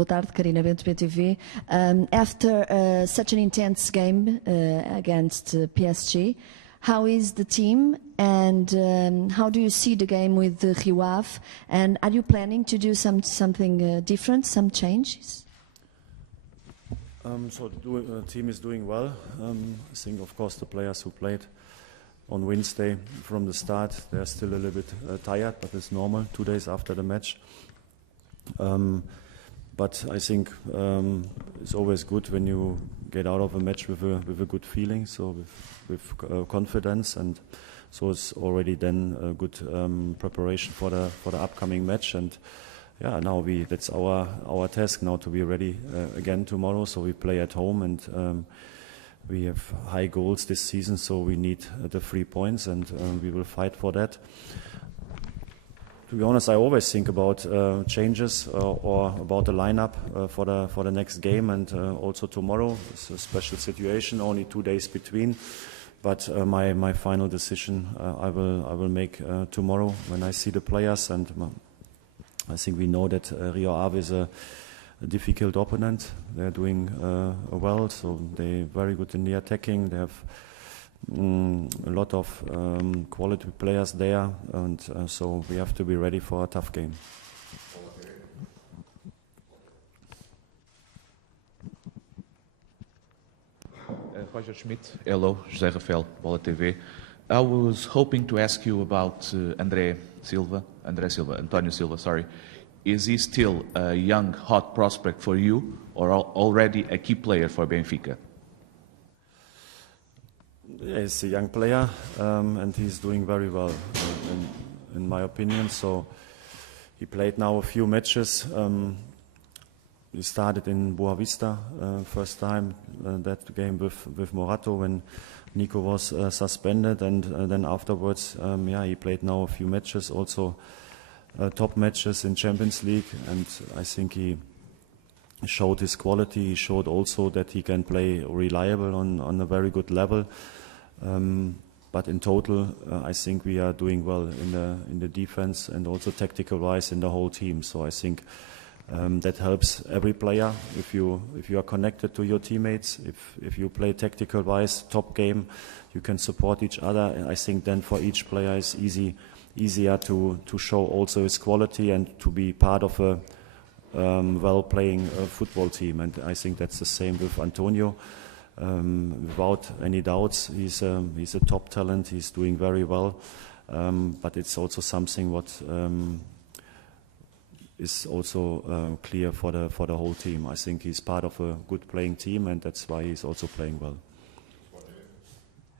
Boa tarde, Karina Bento, BTV. After such an intense game against PSG, how is the team and how do you see the game with Rio Ave? And are you planning to do something different, some changes? The team is doing well. I think, of course, the players who played on Wednesday from the start, they're still a little bit tired, but it's normal, 2 days after the match. But I think it's always good when you get out of a match with a good feeling, so with confidence, and so it's already then a good preparation for the upcoming match. And yeah, now that's our task now to be ready again tomorrow. So we play at home, and we have high goals this season, so we need the 3 points, and we will fight for that. To be honest, I always think about changes or about the lineup for the next game, and also tomorrow. It's a special situation, only 2 days between. But my final decision I will make tomorrow when I see the players, and I think we know that Rio Ave is a difficult opponent. They're doing well, so they're very good in the attacking. They have a lot of quality players there, and so we have to be ready for a tough game. Roger Schmidt, hello, José Rafael, Bola TV. I was hoping to ask you about António Silva, sorry. Is he still a young, hot prospect for you, or already a key player for Benfica? Yeah, he's a young player, and he's doing very well, in my opinion. So he played now a few matches. He started in Boa Vista first time, that game with Morato when Nico was suspended, and then afterwards, he played now a few matches, also top matches in Champions League, and I think he showed his quality. He showed also that he can play reliable on a very good level. But in total, I think we are doing well in the defense and also tactical-wise in the whole team. So I think that helps every player. If you are connected to your teammates, if you play tactical-wise, top game, you can support each other. And I think then for each player it's easier to show also his quality and to be part of a well-playing football team. And I think that's the same with Antonio. Without any doubts, he's a top talent. He's doing very well, but it's also something what is also clear for the whole team. I think he's part of a good playing team, and that's why he's also playing well.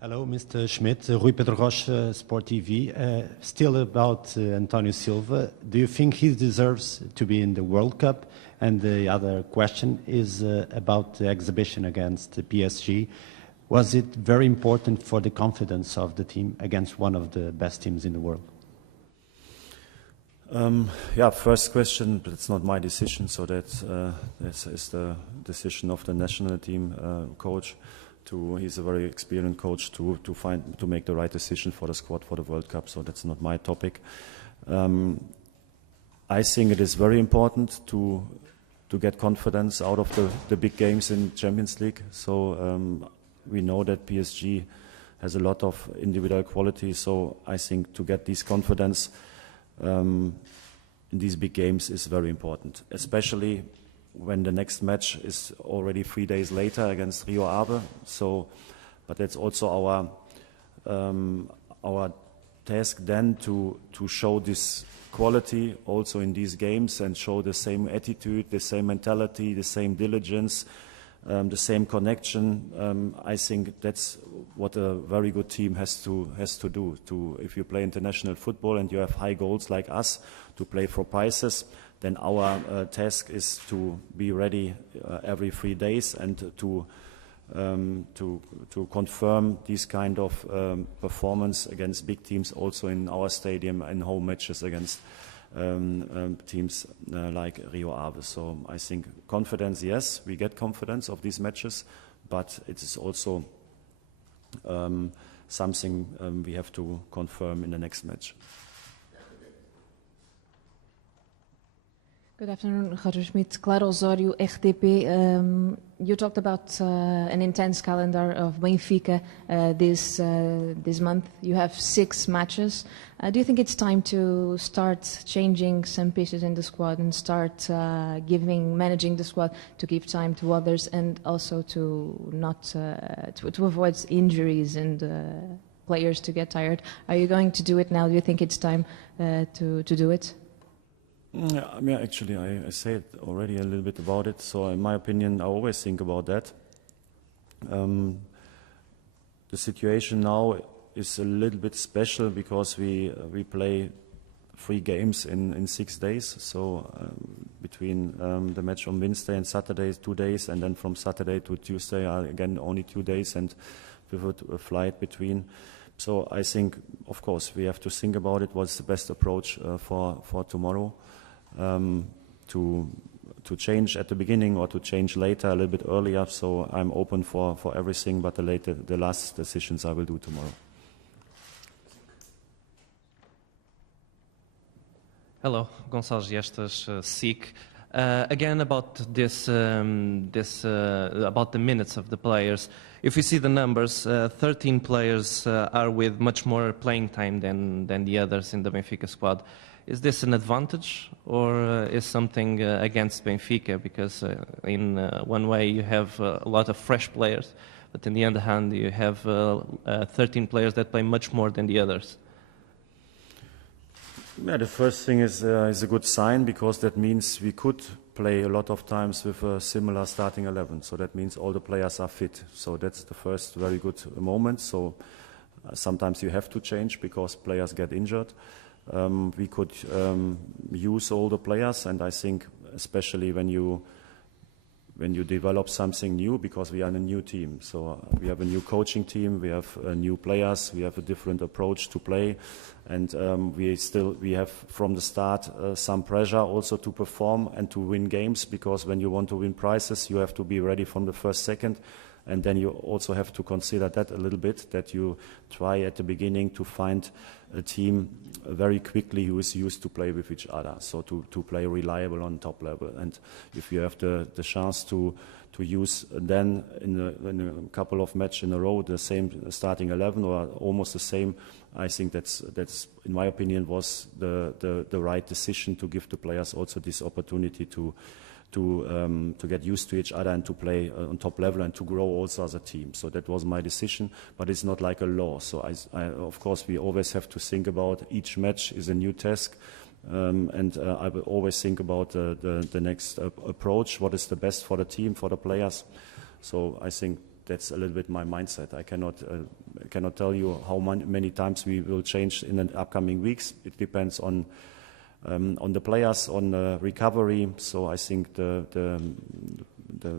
Hello, Mr. Schmidt. Rui Pedro Rocha, Sport TV. Still about António Silva. Do you think he deserves to be in the World Cup? And the other question is about the exhibition against the PSG. Was it very important for the confidence of the team against one of the best teams in the world? First question, but it's not my decision, so that is the decision of the national team coach. He's a very experienced coach to make the right decision for the squad for the World Cup. So that's not my topic. I think it is very important to get confidence out of the big games in Champions League. So we know that PSG has a lot of individual quality. So I think to get this confidence in these big games is very important, especially when the next match is already 3 days later against Rio Ave. So, but that's also our task then to show this quality also in these games and show the same attitude, the same mentality, the same diligence, the same connection. I think that's what a very good team has to do. If you play international football and you have high goals like us, to play for prizes, then our task is to be ready every 3 days and to confirm this kind of performance against big teams also in our stadium and home matches against teams like Rio Ave. So I think confidence, yes, we get confidence of these matches, but it is also something we have to confirm in the next match. Good afternoon, Roger Schmidt, Clara Osório, RTP. You talked about an intense calendar of Benfica this month. You have 6 matches. Do you think it's time to start changing some pieces in the squad and start managing the squad to give time to others, and also to not to avoid injuries and players to get tired? Are you going to do it now? Do you think it's time to do it? Yeah, I mean, actually, I said already a little bit about it. So, in my opinion, I always think about that. The situation now is a little bit special because we play 3 games in 6 days. So, between the match on Wednesday and Saturday, 2 days, and then from Saturday to Tuesday, again, only 2 days, and with a flight between. So, I think, of course, we have to think about it. What's the best approach for tomorrow? To change at the beginning or to change later, a little bit earlier. So I'm open for everything, but the last decisions I will do tomorrow. Hello, Gonçalves Gestas, SIC. Again, about about the minutes of the players. If you see the numbers, 13 players are with much more playing time than the others in the Benfica squad. Is this an advantage, or is something against Benfica? Because in one way you have a lot of fresh players, but on the other hand you have 13 players that play much more than the others. Yeah, the first thing is a good sign, because that means we could play a lot of times with a similar starting 11. So that means all the players are fit. So that's the first very good moment. So sometimes you have to change because players get injured. We could use all the players, and I think especially when you develop something new, because we are in a new team. So we have a new coaching team, we have new players, we have a different approach to play, and we have from the start some pressure also to perform and to win games, because when you want to win prizes, you have to be ready from the first second. And then you also have to consider that a little bit, that you try at the beginning to find a team very quickly who is used to play with each other, so to play reliable on top level. And if you have the chance to use then in a couple of matches in a row the same starting 11 or almost the same, I think that's in my opinion was the right decision, to give the players also this opportunity to get used to each other and to play on top level and to grow also as a team. So that was my decision, but it's not like a law. So I of course, we always have to think about each match is a new task, and I will always think about the next approach, what is the best for the team, for the players. So I think that's a little bit my mindset. I cannot tell you how many times we will change in the upcoming weeks. It depends on the players, on recovery. So I think the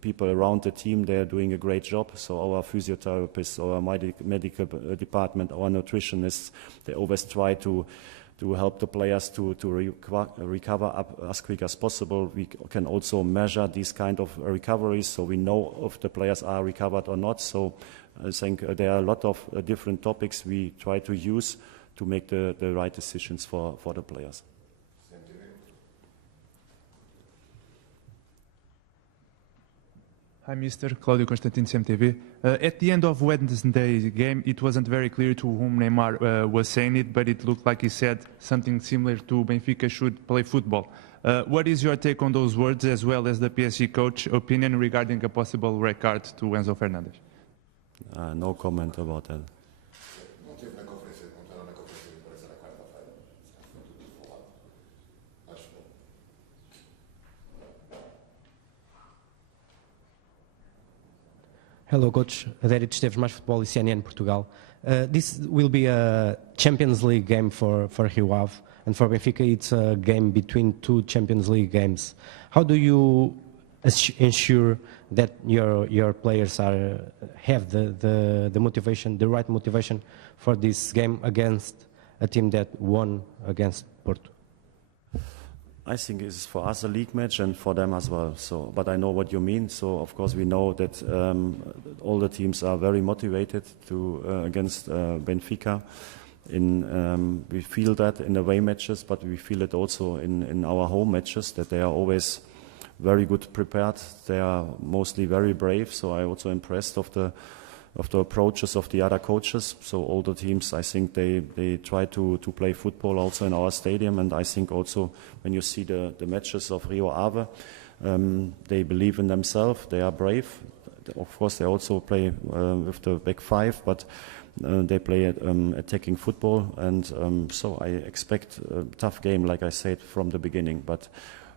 people around the team, they're doing a great job. So our physiotherapists, our medical department, our nutritionists, they always try to help the players to recover up as quick as possible. We can also measure these kind of recoveries, so we know if the players are recovered or not. So I think there are a lot of different topics we try to use to make the right decisions for the players. Hi, Mr. Claudio Constantino, CMTV. At the end of Wednesday's game, it wasn't very clear to whom Neymar was saying it, but it looked like he said something similar to Benfica should play football. What is your take on those words, as well as the PSG coach opinion regarding a possible red card to Enzo Fernandez? No comment about that. Hello, Coach. Adérito Esteves, Mais Futebol e CNN Portugal. This will be a Champions League game for Rio Ave, and for Benfica it's a game between 2 Champions League games. How do you ensure that your players have the motivation, the right motivation for this game against a team that won against Porto? I think it's for us a league match and for them as well. So, but I know what you mean. So, of course, we know that all the teams are very motivated to against Benfica, we feel that in away matches, but we feel it also in our home matches, that they are always very good prepared. They are mostly very brave, so I'm also impressed of the approaches of the other coaches. So all the teams, I think they try to play football also in our stadium, and I think also when you see the matches of Rio Ave, they believe in themselves, they are brave. Of course, they also play with the back five, but they play attacking football, and so I expect a tough game, like I said from the beginning. But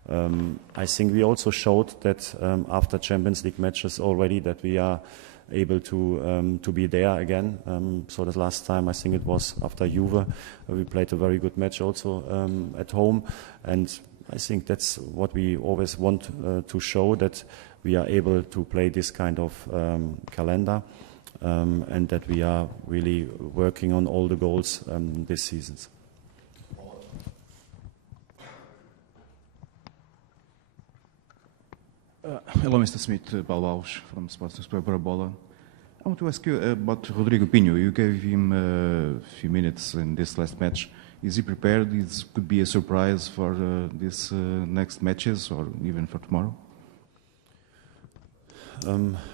I think we also showed that after Champions League matches already that we are able to be there again. So the last time, I think it was after Juve, we played a very good match also at home, and I think that's what we always want to show, that we are able to play this kind of calendar, and that we are really working on all the goals this season. Hello, Mr. Smith, Paulo Alves from Sports Parabola. I want to ask you about Rodrigo Pinho. You gave him a few minutes in this last match. Is he prepared? Could be a surprise for these next matches or even for tomorrow?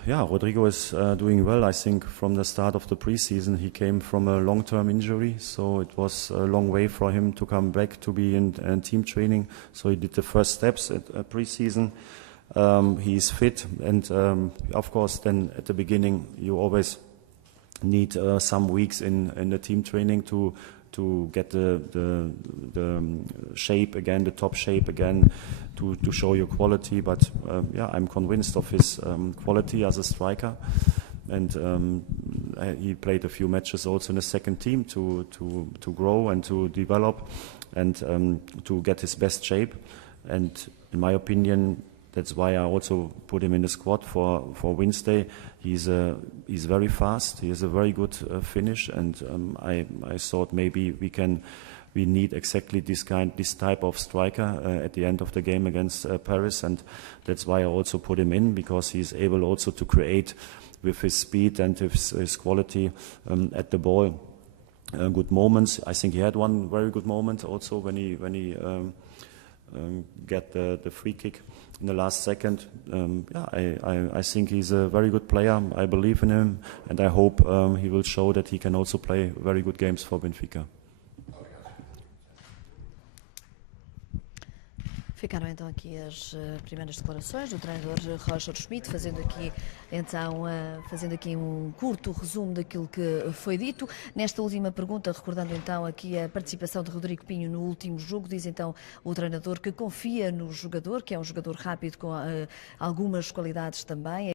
Yeah, Rodrigo is doing well. I think from the start of the preseason he came from a long-term injury, so it was a long way for him to come back to be in team training. So he did the first steps at preseason. He is fit, and of course then at the beginning you always need some weeks in the team training to get the shape again, the top shape again, to show your quality. But yeah, I'm convinced of his quality as a striker, and he played a few matches also in the second team to grow and to develop and to get his best shape. And in my opinion, that's why I also put him in the squad for Wednesday. He's very fast. He has a very good finish, and I thought maybe we need exactly this type of striker at the end of the game against Paris, and that's why I also put him in, because he's able also to create with his speed and his quality at the ball good moments. I think he had one very good moment also when he get the free kick in the last second. I think he's a very good player. I believe in him, and I hope he will show that he can also play very good games for Benfica. Ficaram então aqui as primeiras declarações do treinador Roger Schmidt, fazendo aqui um curto resumo daquilo que foi dito. Nesta última pergunta, recordando então aqui a participação de Rodrigo Pinho no último jogo, diz então o treinador que confia no jogador, que é um jogador rápido com algumas qualidades também.